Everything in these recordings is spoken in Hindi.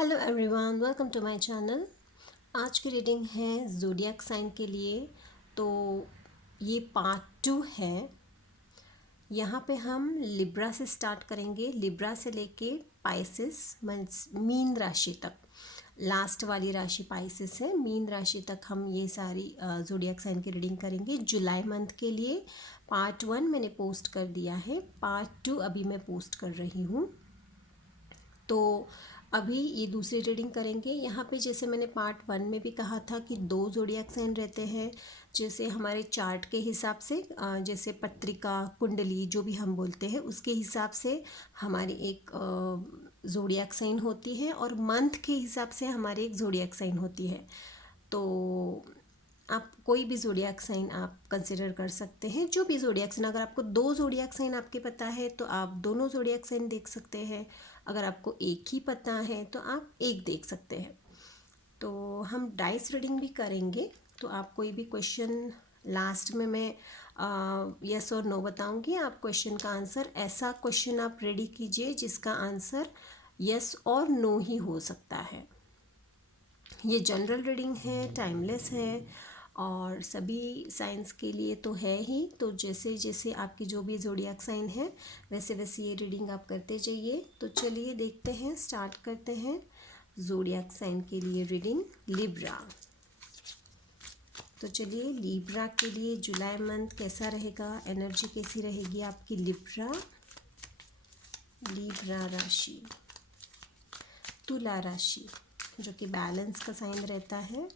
Hello everyone, welcome to my channel. आज की रीडिंग है ज़ोडिएक साइन के लिए। तो ये पार्ट 2 है। यहाँ पे हम लिब्रा से स्टार्ट करेंगे। लिब्रा से लेके पाइसेस मीन्स मीन राशि तक। लास्ट वाली राशि पाइसेस है। मीन राशि तक हम ये सारी ज़ोडिएक साइन की रीडिंग करेंगे जुलाई मंथ के लिए। पार्ट 1 मैंने पोस्ट कर दिया है, पार्ट 2 अभी मैं पोस्ट कर रही हूँ। तो अभी ये दूसरी रीडिंग करेंगे। यहाँ पे जैसे मैंने पार्ट 1 में भी कहा था कि 2 ज़ोडिएक साइन रहते हैं, जैसे हमारे चार्ट के हिसाब से, जैसे पत्रिका कुंडली जो भी हम बोलते हैं उसके हिसाब से हमारी एक ज़ोडिएक साइन होती है और मंथ के हिसाब से हमारी एक ज़ोडिएक साइन होती है। तो आप कोई भी ज़ोडिएक साइन आप कंसिडर कर सकते हैं। जो भी ज़ोडिएक साइन, अगर आपको 2 ज़ोडिएक साइन आपके पता है तो आप दोनों ज़ोडिएक साइन देख सकते हैं। अगर आपको एक ही पता है तो आप एक देख सकते हैं। तो हम डाइस रीडिंग भी करेंगे। तो आप कोई भी क्वेश्चन लास्ट में मैं यस और नो बताऊंगी, आप क्वेश्चन का आंसर, ऐसा क्वेश्चन आप रेडी कीजिए जिसका आंसर यस और नो ही हो सकता है। ये जनरल रीडिंग है, टाइमलेस है और सभी साइंस के लिए तो है ही। तो जैसे जैसे आपकी जो भी ज़ोडिएक साइन है वैसे वैसे ये रीडिंग आप करते जाइए। तो चलिए देखते हैं, स्टार्ट करते हैं ज़ोडिएक साइन के लिए रीडिंग लिब्रा। तो चलिए लिब्रा के लिए जुलाई मंथ कैसा रहेगा, एनर्जी कैसी रहेगी आपकी लिब्रा। लिब्रा राशि, तुला राशि जो कि बैलेंस का साइन रहता है।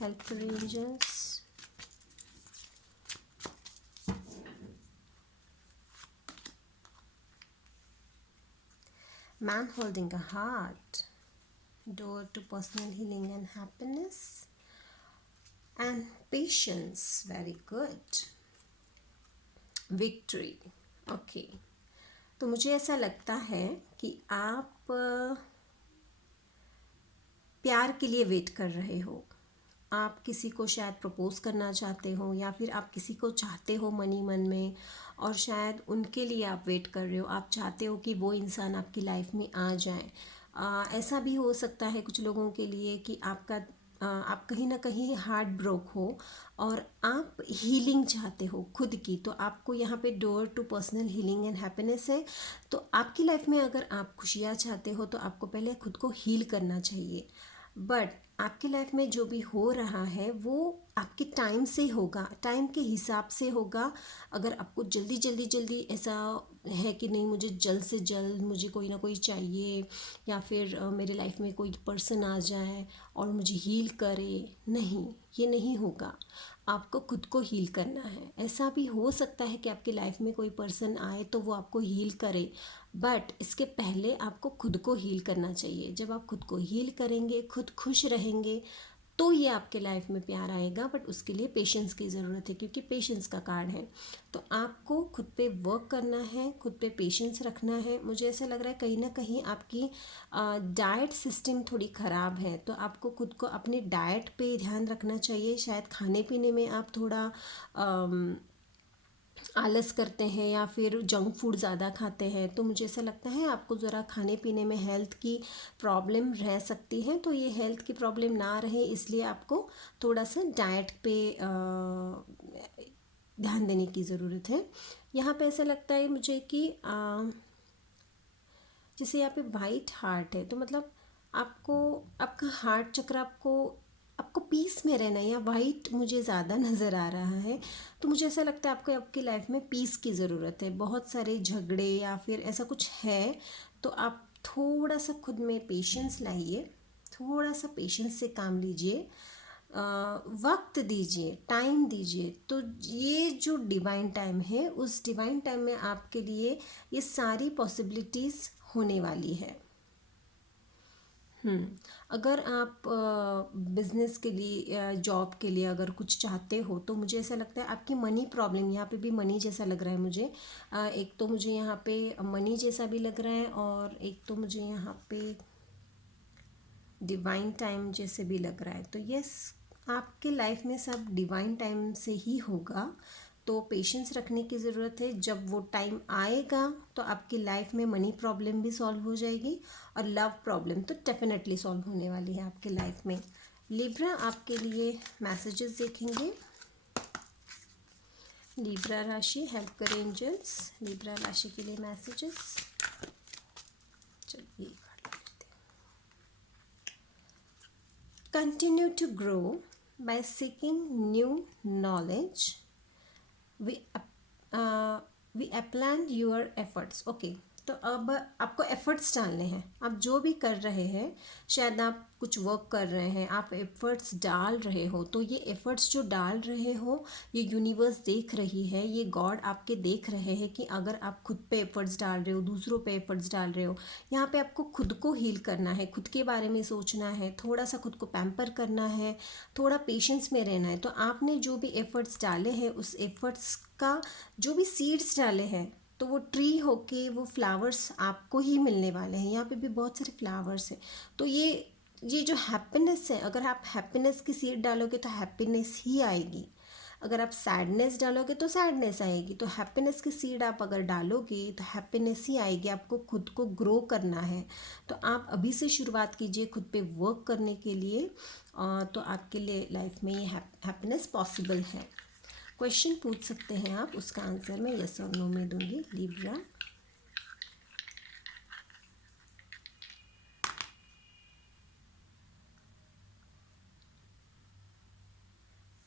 Help rangers, man holding a heart, door to personal healing and happiness and patience, very good, victory। Okay, तो मुझे ऐसा लगता है कि आप प्यार के लिए वेट कर रहे हो। आप किसी को शायद प्रपोज करना चाहते हो या फिर आप किसी को चाहते हो मनी मन में, और शायद उनके लिए आप वेट कर रहे हो। आप चाहते हो कि वो इंसान आपकी लाइफ में आ जाए। ऐसा भी हो सकता है कुछ लोगों के लिए कि आप कहीं ना कहीं हार्ट ब्रोक हो और आप हीलिंग चाहते हो खुद की। तो आपको यहाँ पे door to personal healing and happiness है। तो आपकी लाइफ में अगर आप खुशियाँ चाहते हो तो आपको पहले खुद को हील करना चाहिए। बट आपकी लाइफ में जो भी हो रहा है वो आपके टाइम से होगा, टाइम के हिसाब से होगा। अगर आपको जल्दी जल्दी जल्दी ऐसा है कि नहीं, मुझे जल्द से जल्द मुझे कोई ना कोई चाहिए या फिर मेरे लाइफ में कोई पर्सन आ जाए और मुझे हील करे, नहीं, ये नहीं होगा। आपको खुद को हील करना है। ऐसा भी हो सकता है कि आपकी लाइफ में कोई पर्सन आए तो वो आपको हील करे, बट इसके पहले आपको खुद को हील करना चाहिए। जब आप खुद को हील करेंगे, खुद खुश रहेंगे, तो ये आपके लाइफ में प्यार आएगा। बट उसके लिए पेशेंस की ज़रूरत है, क्योंकि पेशेंस का कार्ड है। तो आपको खुद पे वर्क करना है, खुद पे पेशेंस रखना है। मुझे ऐसा लग रहा है कहीं ना कहीं आपकी डाइट सिस्टम थोड़ी ख़राब है, तो आपको खुद को अपने डाइट पे ध्यान रखना चाहिए। शायद खाने पीने में आप थोड़ा आलस करते हैं या फिर जंक फूड ज़्यादा खाते हैं। तो मुझे ऐसा लगता है आपको ज़रा खाने पीने में हेल्थ की प्रॉब्लम रह सकती है। तो ये हेल्थ की प्रॉब्लम ना रहे इसलिए आपको थोड़ा सा डाइट पे ध्यान देने की ज़रूरत है। यहाँ पे ऐसा लगता है मुझे कि जैसे यहाँ पे वाइट हार्ट है, तो मतलब आपको, आपका हार्ट चक्र, आपको आपको पीस में रहना है। या वाइट मुझे ज़्यादा नज़र आ रहा है, तो मुझे ऐसा लगता है आपको आपकी लाइफ में पीस की ज़रूरत है। बहुत सारे झगड़े या फिर ऐसा कुछ है, तो आप थोड़ा सा खुद में पेशेंस लाइए, थोड़ा सा पेशेंस से काम लीजिए, वक्त दीजिए, टाइम दीजिए। तो ये जो डिवाइन टाइम है, उस डिवाइन टाइम में आपके लिए ये सारी पॉसिबिलिटीज़ होने वाली है। अगर आप बिजनेस के लिए, जॉब के लिए अगर कुछ चाहते हो, तो मुझे ऐसा लगता है आपकी मनी प्रॉब्लम, यहाँ पे भी मनी जैसा लग रहा है मुझे। एक तो मुझे यहाँ पे मनी जैसा भी लग रहा है और एक तो मुझे यहाँ पे डिवाइन टाइम जैसे भी लग रहा है। तो यस, आपके लाइफ में सब डिवाइन टाइम से ही होगा। तो पेशेंस रखने की ज़रूरत है। जब वो टाइम आएगा तो आपकी लाइफ में मनी प्रॉब्लम भी सॉल्व हो जाएगी और लव प्रॉब्लम तो डेफिनेटली सॉल्व होने वाली है आपके लाइफ में। लिब्रा आपके लिए मैसेजेस देखेंगे। लिब्रा राशि, हेल्प करें एंजल्स, लिब्रा राशि के लिए मैसेजेस। चलिए continue to grow by seeking new knowledge, we we applaud your efforts. Okay, तो अब आपको एफर्ट्स डालने हैं। आप जो भी कर रहे हैं, शायद आप कुछ वर्क कर रहे हैं, आप एफर्ट्स डाल रहे हो, तो ये एफर्ट्स जो डाल रहे हो ये यूनिवर्स देख रही है, ये गॉड आपके देख रहे हैं कि अगर आप खुद पे एफर्ट्स डाल रहे हो, दूसरों पे एफर्ट्स डाल रहे हो। यहाँ पे आपको खुद को हील करना है, खुद के बारे में सोचना है, थोड़ा सा खुद को पैम्पर करना है, थोड़ा पेशेंस में रहना है। तो आपने जो भी एफर्ट्स डाले हैं, उस एफर्ट्स का जो भी सीड्स डाले हैं, तो वो ट्री होके वो फ्लावर्स आपको ही मिलने वाले हैं। यहाँ पे भी बहुत सारे फ्लावर्स हैं। तो ये जो हैप्पीनेस है, अगर आप हैप्पीनेस की सीड डालोगे तो हैप्पीनेस ही आएगी। अगर आप सैडनेस डालोगे तो सैडनेस आएगी। तो हैप्पीनेस की सीड आप अगर डालोगे तो हैप्पीनेस ही आएगी। आपको खुद को ग्रो करना है, तो आप अभी से शुरुआत कीजिए खुद पे वर्क करने के लिए, तो आपके लिए लाइफ में ये हैप्पीनेस पॉसिबल है। क्वेश्चन पूछ सकते हैं आप, उसका आंसर मैं यस और नो में दूंगी। लिब्रा,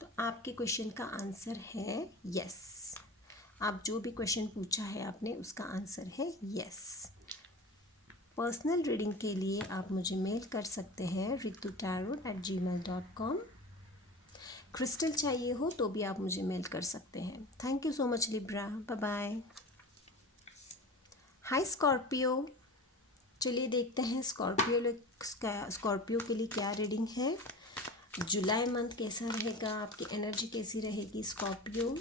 तो आपके क्वेश्चन का आंसर है यस। आप जो भी क्वेश्चन पूछा है आपने, उसका आंसर है यस। पर्सनल रीडिंग के लिए आप मुझे मेल कर सकते हैं ritu@gmail.com। क्रिस्टल चाहिए हो तो भी आप मुझे मेल कर सकते हैं। Thank you so much Libra, bye bye. Hi Scorpio, चलिए देखते हैं स्कॉर्पियो के लिए क्या रीडिंग है। जुलाई मंथ कैसा रहेगा, आपकी एनर्जी कैसी रहेगी Scorpio.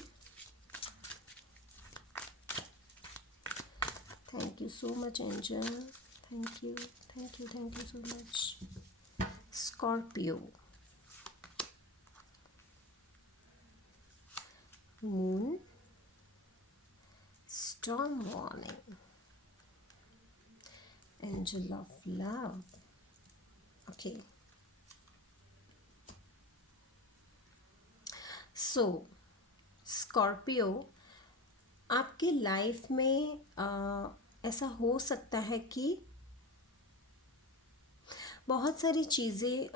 Thank you so much angel, thank you thank you thank you so much. Scorpio, moon, storm warning, angel of love. Okay, so Scorpio, आपकी लाइफ में ऐसा हो सकता है कि बहुत सारी चीज़ें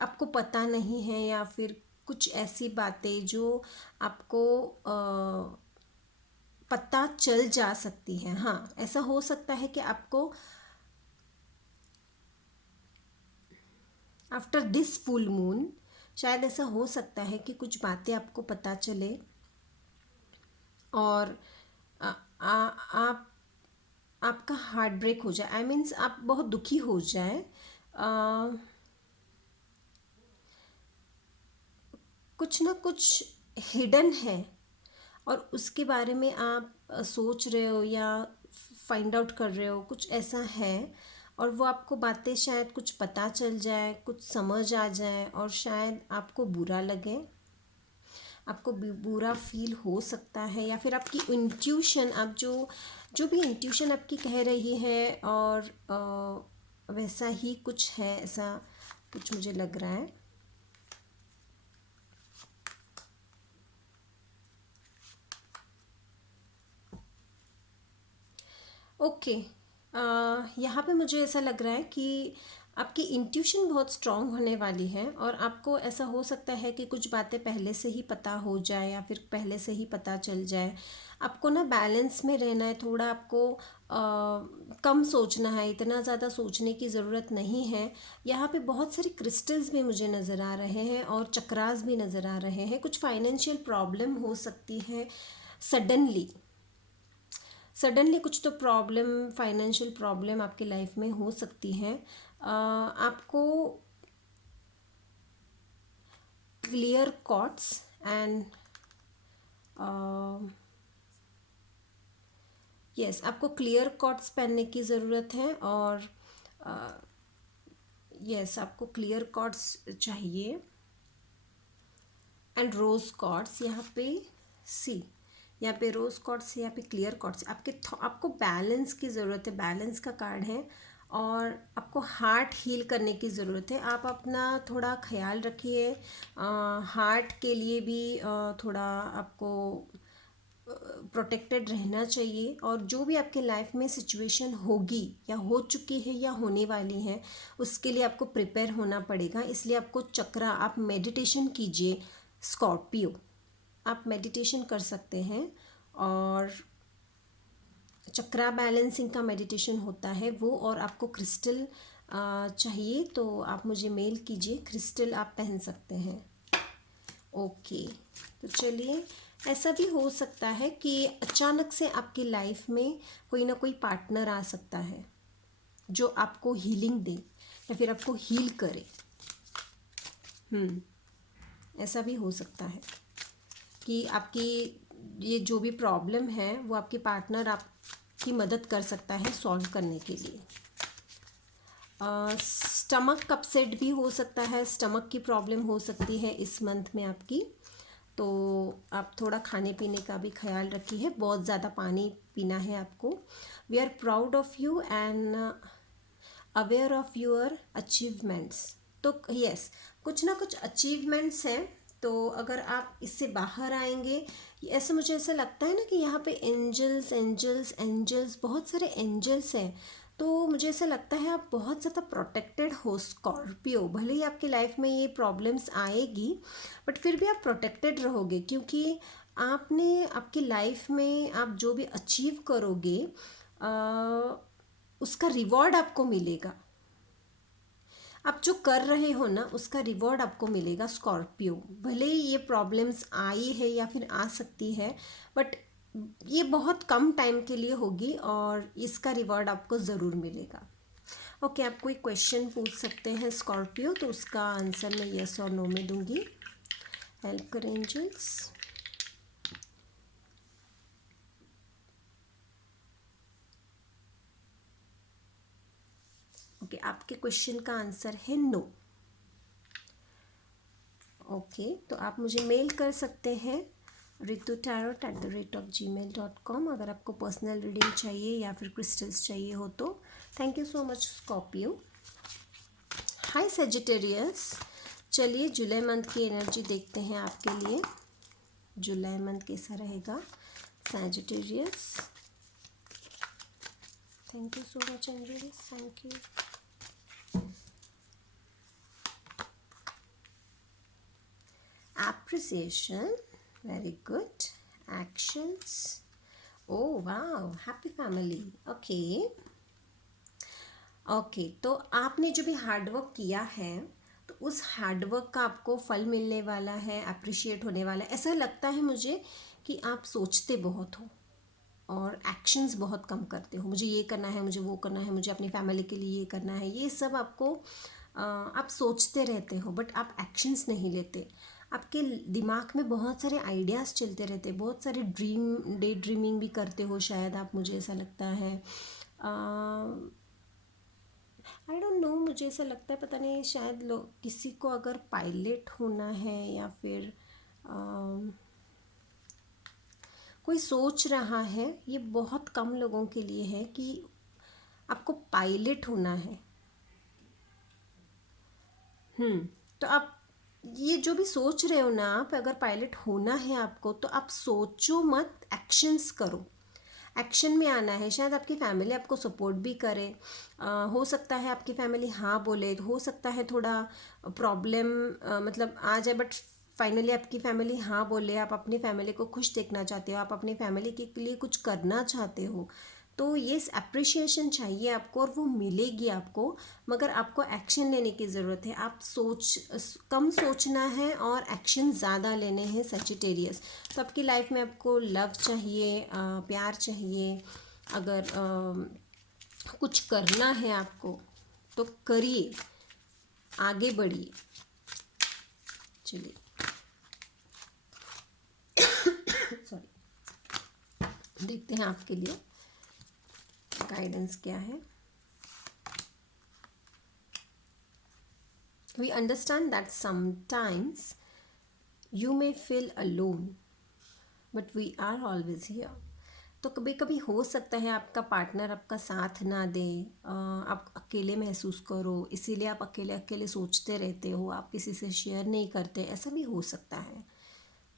आपको पता नहीं है, या फिर कुछ ऐसी बातें जो आपको पता चल जा सकती हैं। हाँ, ऐसा हो सकता है कि आपको आफ्टर दिस फुल मून शायद ऐसा हो सकता है कि कुछ बातें आपको पता चले और आप आपका हार्ट ब्रेक हो जाए। आई मीन्स आप बहुत दुखी हो जाए। कुछ ना कुछ हिडन है और उसके बारे में आप सोच रहे हो या फाइंड आउट कर रहे हो, कुछ ऐसा है। और वो आपको बातें शायद कुछ पता चल जाए, कुछ समझ आ जाए और शायद आपको बुरा लगे, आपको बुरा फील हो सकता है। या फिर आपकी इंट्यूशन, आप जो भी इंट्यूशन आपकी कह रही है और वैसा ही कुछ है, ऐसा कुछ मुझे लग रहा है। ओके, यहाँ पे मुझे ऐसा लग रहा है कि आपकी इंट्यूशन बहुत स्ट्रांग होने वाली है और आपको ऐसा हो सकता है कि कुछ बातें पहले से ही पता हो जाए या फिर पहले से ही पता चल जाए। आपको ना बैलेंस में रहना है, थोड़ा आपको कम सोचना है, इतना ज़्यादा सोचने की ज़रूरत नहीं है। यहाँ पे बहुत सारे क्रिस्टल्स भी मुझे नज़र आ रहे हैं और चक्रास भी नज़र आ रहे हैं। कुछ फाइनेंशियल प्रॉब्लम हो सकती है सडनली कुछ तो प्रॉब्लम, फाइनेंशियल प्रॉब्लम आपकी लाइफ में हो सकती है। आपको क्लियर कॉर्ड्स एंड यस, आपको क्लियर कॉर्ड्स पहनने की ज़रूरत है और यस, आपको क्लियर कॉर्ड्स चाहिए। एंड रोज कॉर्ड्स यहाँ पे सी, यहाँ पे रोज कॉर्ड्स, यहाँ पे क्लियर कॉर्ड्स। आपको बैलेंस की ज़रूरत है, बैलेंस का कार्ड है, और आपको हार्ट हील करने की ज़रूरत है। आप अपना थोड़ा ख्याल रखिए, हार्ट के लिए भी थोड़ा आपको प्रोटेक्टेड रहना चाहिए। और जो भी आपके लाइफ में सिचुएशन होगी या हो चुकी है या होने वाली है, उसके लिए आपको प्रिपेयर होना पड़ेगा। इसलिए आपको चक्रा, आप मेडिटेशन कीजिए स्कॉर्पियो, आप मेडिटेशन कर सकते हैं। और चक्रा बैलेंसिंग का मेडिटेशन होता है वो। और आपको क्रिस्टल चाहिए तो आप मुझे मेल कीजिए, क्रिस्टल आप पहन सकते हैं। ओके, तो चलिए, ऐसा भी हो सकता है कि अचानक से आपकी लाइफ में कोई ना कोई पार्टनर आ सकता है जो आपको हीलिंग दे या फिर आपको हील करे। ऐसा भी हो सकता है कि आपकी ये जो भी प्रॉब्लम है वो आपके पार्टनर आपकी मदद कर सकता है सॉल्व करने के लिए। स्टमक अपसेट भी हो सकता है, स्टमक की प्रॉब्लम हो सकती है इस मंथ में आपकी। तो आप थोड़ा खाने पीने का भी ख्याल रखिए, बहुत ज़्यादा पानी पीना है आपको। We are proud of you and aware of your achievements. तो यस, कुछ ना कुछ अचीवमेंट्स हैं, तो अगर आप इससे बाहर आएंगे, ऐसे मुझे ऐसा लगता है ना कि यहाँ पे एंजल्स एंजल्स एंजल्स, बहुत सारे एंजल्स हैं। तो मुझे ऐसा लगता है आप बहुत ज़्यादा प्रोटेक्टेड हो स्कॉर्पियो। भले ही आपकी लाइफ में ये प्रॉब्लम्स आएगी, बट फिर भी आप प्रोटेक्टेड रहोगे, क्योंकि आपने आपकी लाइफ में आप जो भी अचीव करोगे उसका रिवॉर्ड आपको मिलेगा। आप जो कर रहे हो ना, उसका रिवॉर्ड आपको मिलेगा स्कॉर्पियो। भले ही ये प्रॉब्लम्स आई है या फिर आ सकती है, बट ये बहुत कम टाइम के लिए होगी और इसका रिवॉर्ड आपको ज़रूर मिलेगा। ओके, आप कोई क्वेश्चन पूछ सकते हैं स्कॉर्पियो, तो उसका आंसर मैं येस और नो में दूंगी। हेल्प करें एंजल्स। ओके, आपके क्वेश्चन का आंसर है नो। ओके, तो आप मुझे मेल कर सकते हैं ritu@gmail.com अगर आपको पर्सनल रीडिंग चाहिए या फिर क्रिस्टल्स चाहिए हो तो। Thank you so much Scorpio. Hi Sagittarius, चलिए जुलाई मंथ की एनर्जी देखते हैं आपके लिए। जुलाई मंथ कैसा रहेगा Sagittarius? Thank you so much angels, thank you. Appreciation, very good. Actions, oh wow, happy family. Okay, okay, तो आपने जो भी हार्डवर्क किया है, तो उस हार्डवर्क का आपको फल मिलने वाला है, अप्रिशिएट होने वाला है। ऐसा लगता है मुझे कि आप सोचते बहुत हो और एक्शंस बहुत कम करते हो। मुझे ये करना है, मुझे वो करना है, मुझे अपनी फैमिली के लिए ये करना है, ये सब आपको आप सोचते रहते हो, बट आप एक्शंस नहीं लेते। आपके दिमाग में बहुत सारे आइडियाज़ चलते रहते, बहुत सारे डे ड्रीमिंग भी करते हो शायद आप, मुझे ऐसा लगता है। आई डोंट नो, मुझे ऐसा लगता है, पता नहीं, शायद लोग किसी को अगर पायलट होना है या फिर कोई सोच रहा है, ये बहुत कम लोगों के लिए है कि आपको पायलट होना है। तो आप ये जो भी सोच रहे हो ना, आप अगर पायलट होना है आपको, तो आप सोचो मत, एक्शंस करो। एक्शन में आना है। शायद आपकी फैमिली आपको सपोर्ट भी करे, हो सकता है आपकी फैमिली हाँ बोले, हो सकता है थोड़ा प्रॉब्लम मतलब आ जाए, बट फाइनली आपकी फैमिली हाँ बोले। आप अपनी फैमिली को खुश देखना चाहते हो, आप अपनी फैमिली के लिए कुछ करना चाहते हो, तो ये अप्रिशिएशन चाहिए आपको और वो मिलेगी आपको, मगर आपको एक्शन लेने की ज़रूरत है। आप कम सोचना है और एक्शन ज़्यादा लेने हैं सजिटेरियस। तो आपकी लाइफ में आपको लव चाहिए, प्यार चाहिए। अगर कुछ करना है आपको तो करिए, आगे बढ़िए। चलिए सॉरी, देखते हैं आपके लिए गाइडेंस क्या है। We understand that sometimes you may feel alone but we are always here. तो कभी कभी हो सकता है आपका पार्टनर आपका साथ ना दे, आप अकेले महसूस करो, इसीलिए आप अकेले अकेले सोचते रहते हो, आप किसी से शेयर नहीं करते, ऐसा भी हो सकता है।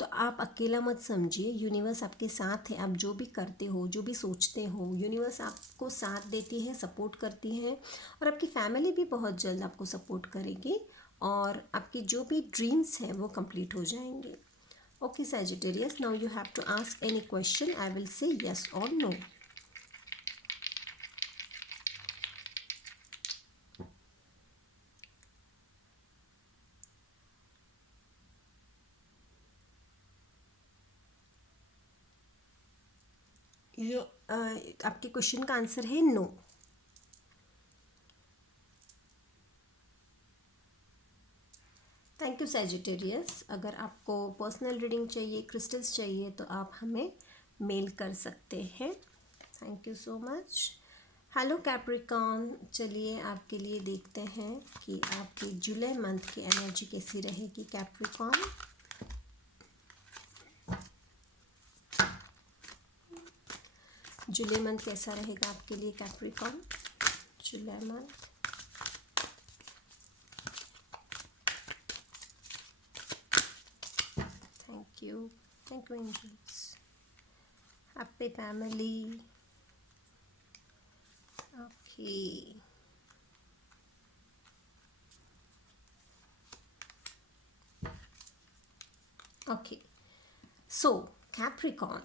तो आप अकेला मत समझिए, यूनिवर्स आपके साथ है। आप जो भी करते हो, जो भी सोचते हो, यूनिवर्स आपको साथ देती है, सपोर्ट करती है, और आपकी फैमिली भी बहुत जल्द आपको सपोर्ट करेगी, और आपके जो भी ड्रीम्स हैं वो कंप्लीट हो जाएंगे। Okay Sagittarius, now you have to ask any question. I will say yes or no. जो आपके क्वेश्चन का आंसर है नो। Thank you Sagittarius। अगर आपको पर्सनल रीडिंग चाहिए, क्रिस्टल्स चाहिए, तो आप हमें मेल कर सकते हैं। Thank you so much. Hello Capricorn, चलिए आपके लिए देखते हैं कि आपकी जुलाई मंथ की एनर्जी कैसी रहेगी कैप्रिकॉन। जुलाई मंथ कैसा रहेगा आपके लिए कैप्रिकॉन? जुलाई month. Thank you angels. Happy family. Okay, okay, so Capricorn,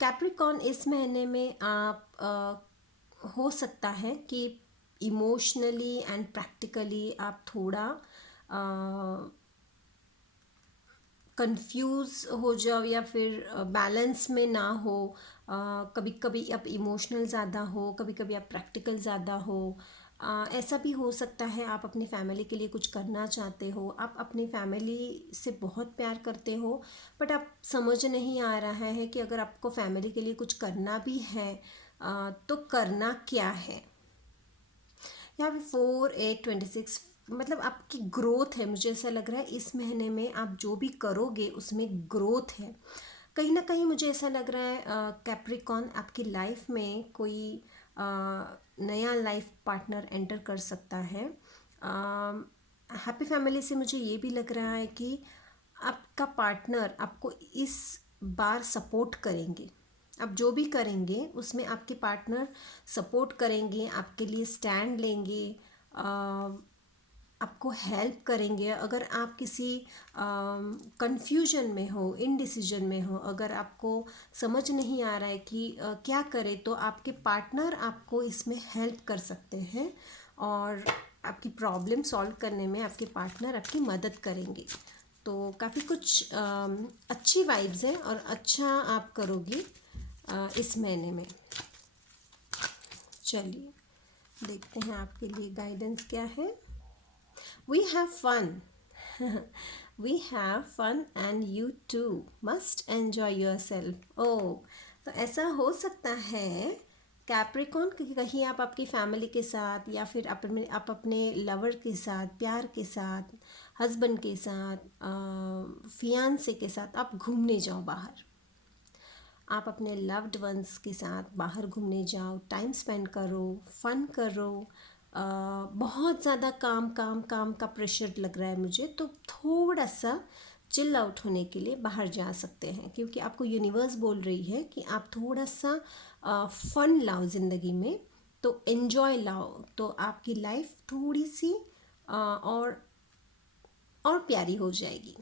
Capricorn इस महीने में आप हो सकता है कि इमोशनली एंड प्रैक्टिकली आप थोड़ा कंफ्यूज हो जाओ, या फिर बैलेंस में ना हो। कभी कभी आप इमोशनल ज़्यादा हो, कभी कभी आप प्रैक्टिकल ज़्यादा हो। ऐसा भी हो सकता है आप अपनी फैमिली के लिए कुछ करना चाहते हो, आप अपनी फैमिली से बहुत प्यार करते हो, बट आप समझ नहीं आ रहा है कि अगर आपको फैमिली के लिए कुछ करना भी है तो करना क्या है। यहाँ पे 4, 8, 26, मतलब आपकी ग्रोथ है। मुझे ऐसा लग रहा है इस महीने में आप जो भी करोगे उसमें ग्रोथ है। कहीं ना कहीं मुझे ऐसा लग रहा है कैप्रिकॉन, आपकी लाइफ में कोई नया लाइफ पार्टनर एंटर कर सकता है। हैप्पी फैमिली से मुझे ये भी लग रहा है कि आपका पार्टनर आपको इस बार सपोर्ट करेंगे। आप जो भी करेंगे उसमें आपके पार्टनर सपोर्ट करेंगे, आपके लिए स्टैंड लेंगे, आपको हेल्प करेंगे। अगर आप किसी कंफ्यूजन में हो, इनडिसीजन में हो, अगर आपको समझ नहीं आ रहा है कि क्या करें, तो आपके पार्टनर आपको इसमें हेल्प कर सकते हैं, और आपकी प्रॉब्लम सॉल्व करने में आपके पार्टनर आपकी मदद करेंगे। तो काफ़ी कुछ अच्छी वाइब्स हैं, और अच्छा आप करोगे इस महीने में। चलिए देखते हैं आपके लिए गाइडेंस क्या है। We have fun we have fun and you too must enjoy yourself. Oh, तो ऐसा हो सकता है कैप्रिकॉन कि कहीं आप आपकी फैमिली के साथ, या फिर आप अपने लवर के साथ, प्यार के साथ, हस्बैंड के साथ, फियांसे के साथ आप घूमने जाओ बाहर। आप अपने लव्ड वंस के साथ बाहर घूमने जाओ, टाइम स्पेंड करो, फन करो। बहुत ज़्यादा काम काम काम का प्रेशर लग रहा है मुझे, तो थोड़ा सा चिल आउट होने के लिए बाहर जा सकते हैं, क्योंकि आपको यूनिवर्स बोल रही है कि आप थोड़ा सा फन लाओ ज़िंदगी में, तो एन्जॉय लाओ, तो आपकी लाइफ थोड़ी सी और प्यारी हो जाएगी।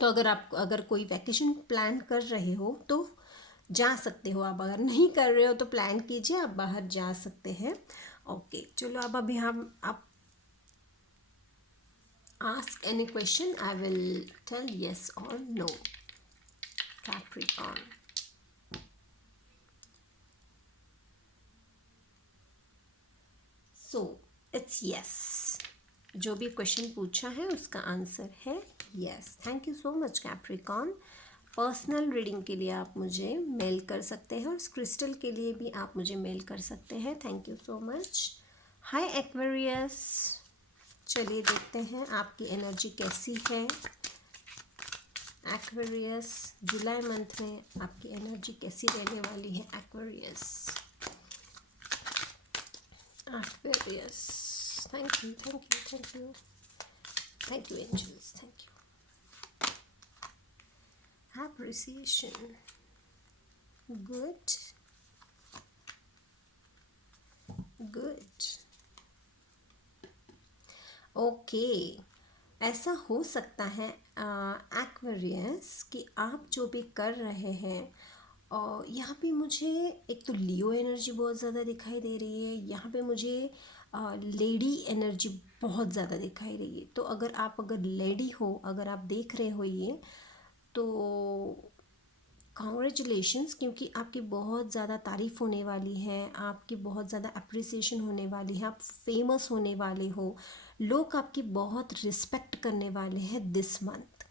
तो अगर कोई वैकेशन प्लान कर रहे हो तो जा सकते हो आप, अगर नहीं कर रहे हो तो प्लान कीजिए, आप बाहर जा सकते हैं। ओके, चलो अब अभी हम आप ask any question, I will tell yes और no Capricorn. So it's yes, जो भी क्वेश्चन पूछा है उसका आंसर है yes. Thank you so much Capricorn. Personal reading के लिए आप मुझे मेल कर सकते हैं, और क्रिस्टल के लिए भी आप मुझे मेल कर सकते हैं। Thank you so much. Hi Aquarius, चलिए देखते हैं आपकी एनर्जी कैसी है। एक्वेरियस, जुलाई मंथ में आपकी एनर्जी कैसी रहने वाली है Aquarius. Aquarius, thank you thank you thank you thank you angels, thank you. Appreciation, good good, okay. ऐसा हो सकता है एक्वेरियस कि आप जो भी कर रहे हैं, और यहाँ पे मुझे एक तो लियो एनर्जी बहुत ज़्यादा दिखाई दे रही है, यहाँ पे मुझे लेडी एनर्जी बहुत ज़्यादा दिखाई रही है। तो अगर लेडी हो, अगर आप देख रहे हो ये, तो कॉन्ग्रेचुलेशंस, क्योंकि आपकी बहुत ज़्यादा तारीफ़ होने वाली है, आपकी बहुत ज़्यादा अप्रिसिएशन होने वाली है, आप फेमस होने वाले हो, लोग आपकी बहुत रिस्पेक्ट करने वाले हैं दिस मंथ।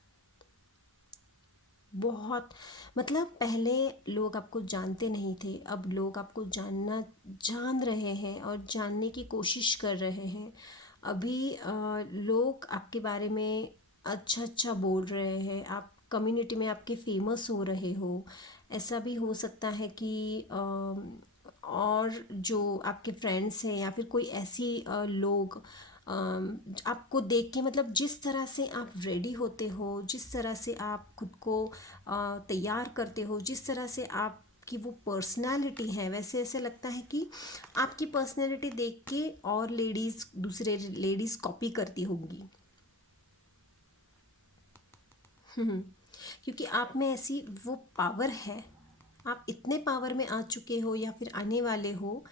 बहुत, मतलब पहले लोग आपको जानते नहीं थे, अब लोग आपको जान रहे हैं और जानने की कोशिश कर रहे हैं। अभी लोग आपके बारे में अच्छा अच्छा बोल रहे हैं, आप कम्युनिटी में आपके फेमस हो रहे हो। ऐसा भी हो सकता है कि और जो आपके फ्रेंड्स हैं या फिर कोई ऐसी लोग आपको देख के, मतलब जिस तरह से आप रेडी होते हो, जिस तरह से आप खुद को तैयार करते हो, जिस तरह से आप की वो पर्सनालिटी है, वैसे ऐसे लगता है कि आपकी पर्सनालिटी देख के और लेडीज़, दूसरे लेडीज़ कॉपी करती होंगी। क्योंकि आप में ऐसी वो पावर है, आप इतने पावर में आ चुके हो या फिर आने वाले हो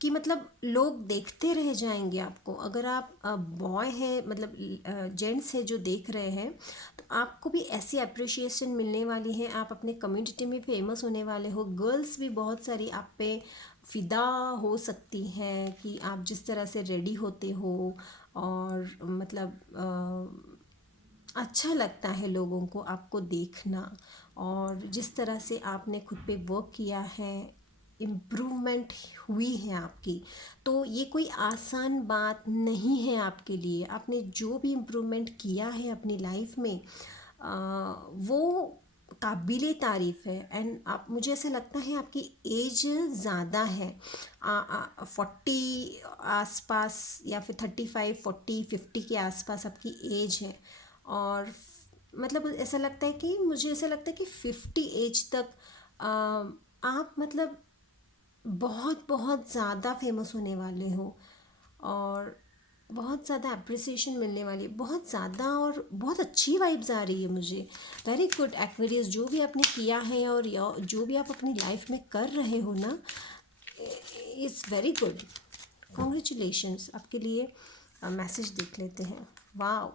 कि मतलब लोग देखते रह जाएंगे आपको। अगर आप बॉय हैं, मतलब जेंट्स है जो देख रहे हैं, तो आपको भी ऐसी अप्रिशिएशन मिलने वाली है, आप अपने कम्युनिटी में फेमस होने वाले हो। गर्ल्स भी बहुत सारी आप पे फिदा हो सकती हैं कि आप जिस तरह से रेडी होते हो, और मतलब अच्छा लगता है लोगों को आपको देखना, और जिस तरह से आपने खुद पे वर्क किया है, इम्प्रूवमेंट हुई है आपकी। तो ये कोई आसान बात नहीं है आपके लिए। आपने जो भी इम्प्रूवमेंट किया है अपनी लाइफ में, वो काबिले तारीफ़ है। एंड आप, मुझे ऐसा लगता है आपकी एज ज़्यादा है, 40 आसपास, या फिर 35 40 50 के आसपास आपकी एज है। और मतलब ऐसा लगता है कि, मुझे ऐसा लगता है कि 50 एज तक आप मतलब बहुत बहुत ज़्यादा फेमस होने वाले हो, और बहुत ज़्यादा अप्रिसिएशन मिलने वाली है, बहुत ज़्यादा, और बहुत अच्छी वाइब्स आ रही है मुझे। वेरी गुड एक्वेरियस, जो भी आपने किया है और जो भी आप अपनी लाइफ में कर रहे हो ना, इज़ वेरी गुड। कॉन्ग्रेचुलेशंस आपके लिए। मैसेज देख लेते हैं। Wow,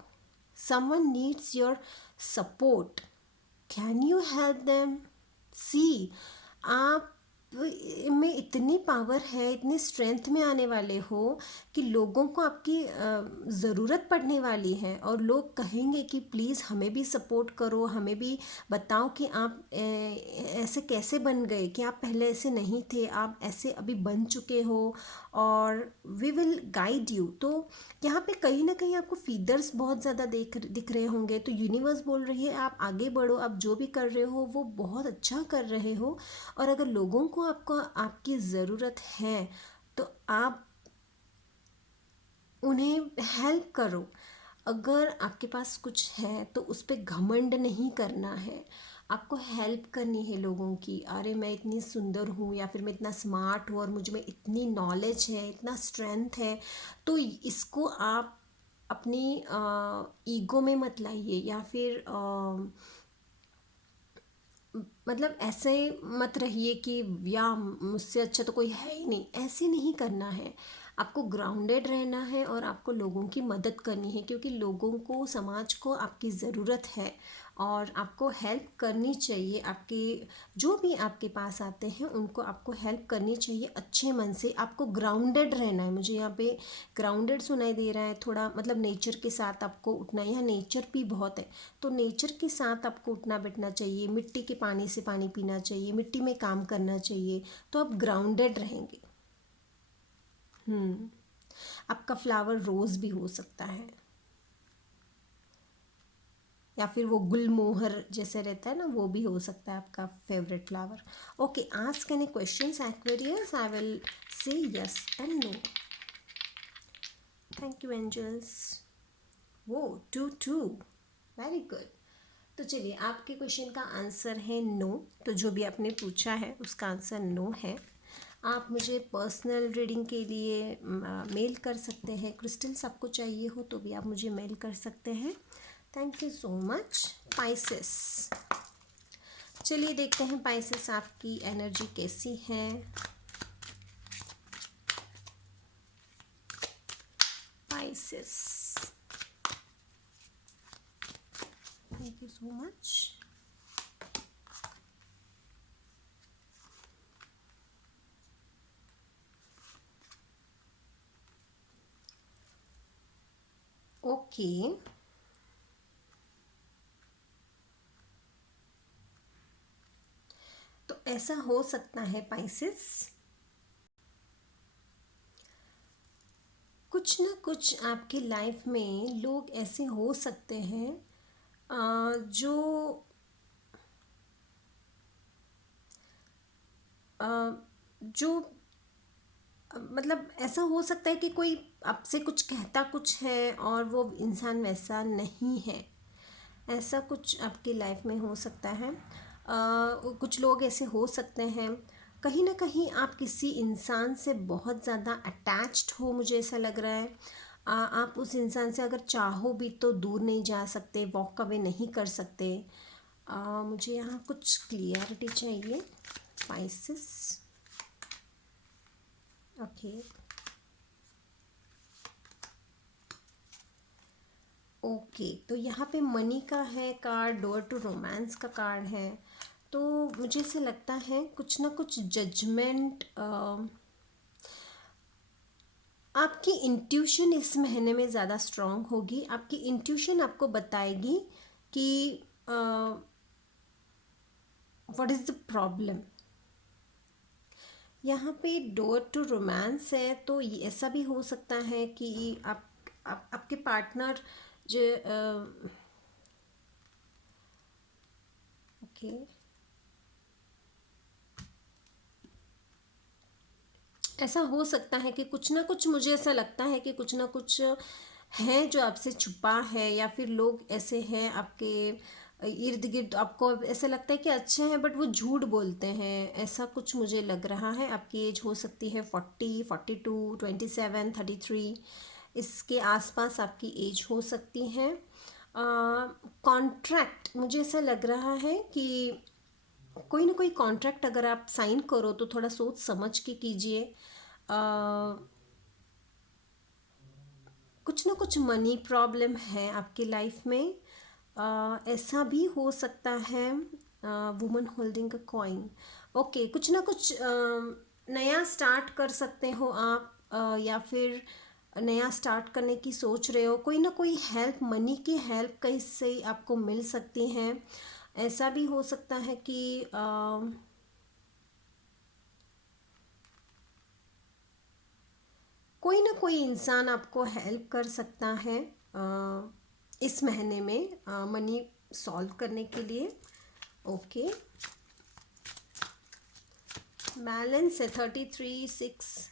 someone needs your support, can you help them. See, आप में इतनी पावर है, इतनी स्ट्रेंथ में आने वाले हो कि लोगों को आपकी ज़रूरत पड़ने वाली है, और लोग कहेंगे कि प्लीज़ हमें भी सपोर्ट करो, हमें भी बताओ कि आप ऐसे कैसे बन गए, कि आप पहले ऐसे नहीं थे, आप ऐसे अभी बन चुके हो, और वी विल गाइड यू। तो यहाँ पे कहीं ना कहीं आपको फीदर्स बहुत ज़्यादा दिख रहे होंगे, तो यूनिवर्स बोल रही है आप आगे बढ़ो, आप जो भी कर रहे हो वो बहुत अच्छा कर रहे हो। और अगर लोगों को आपकी ज़रूरत है, तो आप उन्हें हेल्प करो। अगर आपके पास कुछ है तो उस पर घमंड नहीं करना है, आपको हेल्प करनी है लोगों की। अरे मैं इतनी सुंदर हूँ, या फिर मैं इतना स्मार्ट हूँ, और मुझ में इतनी नॉलेज है, इतना स्ट्रेंथ है, तो इसको आप अपनी ईगो में मत लाइए, या फिर मतलब ऐसे मत रहिए कि या मुझसे अच्छा तो कोई है ही नहीं, ऐसे नहीं करना है। आपको ग्राउंडेड रहना है, और आपको लोगों की मदद करनी है, क्योंकि लोगों को, समाज को आपकी ज़रूरत है, और आपको हेल्प करनी चाहिए। आपके जो भी आपके पास आते हैं उनको आपको हेल्प करनी चाहिए अच्छे मन से। आपको ग्राउंडेड रहना है। मुझे यहाँ पे ग्राउंडेड सुनाई दे रहा है थोड़ा, मतलब नेचर के साथ आपको उठना है। यहाँ नेचर भी बहुत है, तो नेचर के साथ आपको उठना बैठना चाहिए, मिट्टी के पानी से पानी पीना चाहिए, मिट्टी में काम करना चाहिए, तो आप ग्राउंडेड रहेंगे। आपका फ्लावर रोज़ भी हो सकता है, या फिर वो गुलमोहर जैसे रहता है ना, वो भी हो सकता है आपका favourite flower. Okay, ask any questions Aquarius, I will say yes and no. Thank you angels. वो 2-2, वेरी गुड। तो चलिए, आपके क्वेश्चन का आंसर है नो। तो जो भी आपने पूछा है उसका आंसर नो है। आप मुझे पर्सनल रीडिंग के लिए मेल कर सकते हैं। क्रिस्टल्स आपको चाहिए हो तो भी आप मुझे मेल कर सकते हैं। Thank you so much. Pisces, चलिए देखते हैं पाइसेस आपकी एनर्जी कैसी है। Pisces, thank you so much. Okay, तो ऐसा हो सकता है पाइसेस, कुछ ना कुछ आपकी लाइफ में लोग ऐसे हो सकते हैं जो अ, जो मतलब ऐसा हो सकता है कि कोई आपसे कुछ कहता कुछ है और वो इंसान वैसा नहीं है। ऐसा कुछ आपकी लाइफ में हो सकता है। कुछ लोग ऐसे हो सकते हैं, कहीं ना कहीं आप किसी इंसान से बहुत ज़्यादा अटैच्ड हो, मुझे ऐसा लग रहा है। आप उस इंसान से अगर चाहो भी तो दूर नहीं जा सकते, वॉक अवे नहीं कर सकते। मुझे यहाँ कुछ क्लियरिटी चाहिए पाइसेस। ओके, ओके, तो यहाँ पे मनी का है कार्ड, डोर टू रोमांस का कार्ड है। तो मुझे ऐसे लगता है कुछ ना कुछ जजमेंट, आपकी इंट्यूशन इस महीने में ज़्यादा स्ट्रांग होगी। आपकी इंट्यूशन आपको बताएगी कि व्हाट इज़ द प्रॉब्लम। यहाँ पे डोर टू रोमांस है, तो ये ऐसा भी हो सकता है कि आपके पार्टनर जो ओके, ऐसा हो सकता है कि कुछ ना कुछ, मुझे ऐसा लगता है कि कुछ ना कुछ है जो आपसे छुपा है, या फिर लोग ऐसे हैं आपके इर्द गिर्द, आपको ऐसा लगता है कि अच्छे हैं बट वो झूठ बोलते हैं। ऐसा कुछ मुझे लग रहा है। आपकी एज हो सकती है 40, 42, 27, 33, इसके आसपास आपकी एज हो सकती है। कॉन्ट्रैक्ट, मुझे ऐसा लग रहा है कि कोई ना कोई कॉन्ट्रैक्ट अगर आप साइन करो तो थोड़ा सोच समझ के कीजिए। कुछ ना कुछ मनी प्रॉब्लम है आपकी लाइफ में। ऐसा भी हो सकता है। Woman holding a coin, okay, कुछ ना कुछ नया स्टार्ट कर सकते हो आप, या फिर नया स्टार्ट करने की सोच रहे हो। कोई ना कोई हेल्प, मनी की हेल्प कहीं से आपको मिल सकती है। ऐसा भी हो सकता है कि कोई ना कोई इंसान आपको हेल्प कर सकता है इस महीने में मनी सॉल्व करने के लिए। ओके, बैलेंस है 33-6।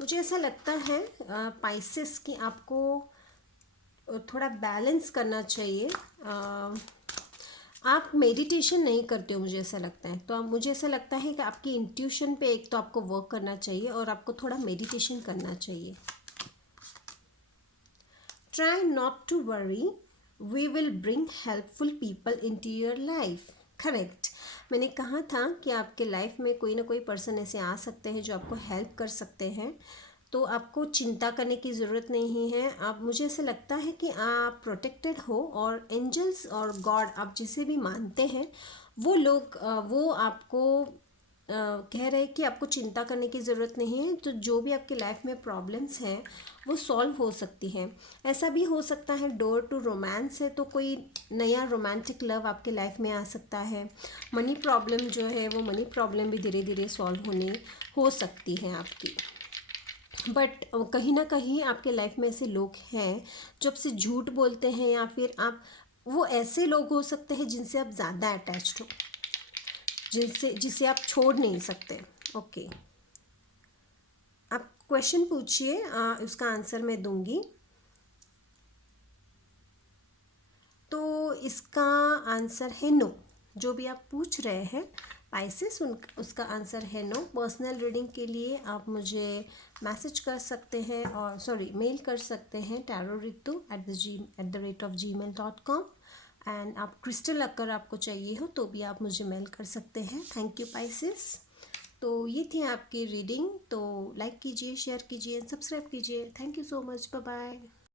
मुझे ऐसा लगता है पाइसेस की आपको थोड़ा बैलेंस करना चाहिए। आप मेडिटेशन नहीं करते हो मुझे ऐसा लगता है, तो अब मुझे ऐसा लगता है कि आपकी इंट्यूशन पे एक तो आपको वर्क करना चाहिए और आपको थोड़ा मेडिटेशन करना चाहिए। Try not to worry, we will bring helpful people into your life. Correct, मैंने कहा था कि आपके लाइफ में कोई ना कोई पर्सन ऐसे आ सकते हैं जो आपको हेल्प कर सकते हैं। तो आपको चिंता करने की ज़रूरत नहीं है। आप, मुझे ऐसा लगता है कि आप प्रोटेक्टेड हो, और एंजल्स और गॉड आप जिसे भी मानते हैं वो लोग वो आपको कह रहे हैं कि आपको चिंता करने की ज़रूरत नहीं है, तो जो भी आपके लाइफ में प्रॉब्लम्स हैं वो सॉल्व हो सकती हैं। ऐसा भी हो सकता है डोर टू रोमांस है, तो कोई नया रोमांटिक लव आपके लाइफ में आ सकता है। मनी प्रॉब्लम जो है वो मनी प्रॉब्लम भी धीरे धीरे सॉल्व होनी हो सकती है आपकी। बट कहीं ना कहीं आपके लाइफ में ऐसे लोग हैं जो आपसे झूठ बोलते हैं, या फिर आप वो ऐसे लोग हो सकते हैं जिनसे आप ज़्यादा अटैच्ड हो, जिसे आप छोड़ नहीं सकते। ओके, आप क्वेश्चन पूछिए, उसका आंसर मैं दूंगी। तो इसका आंसर है नो। जो भी आप पूछ रहे हैं पाइसेस, उसका आंसर है नो। पर्सनल रीडिंग के लिए आप मुझे मैसेज कर सकते हैं, और मेल कर सकते हैं taroritu@gmail.com। एंड आप क्रिस्टल अगर आपको चाहिए हो तो भी आप मुझे मेल कर सकते हैं। Thank you Pisces. तो ये थी आपकी रीडिंग। तो लाइक कीजिए, शेयर कीजिए, सब्सक्राइब कीजिए। Thank you so much, bye bye.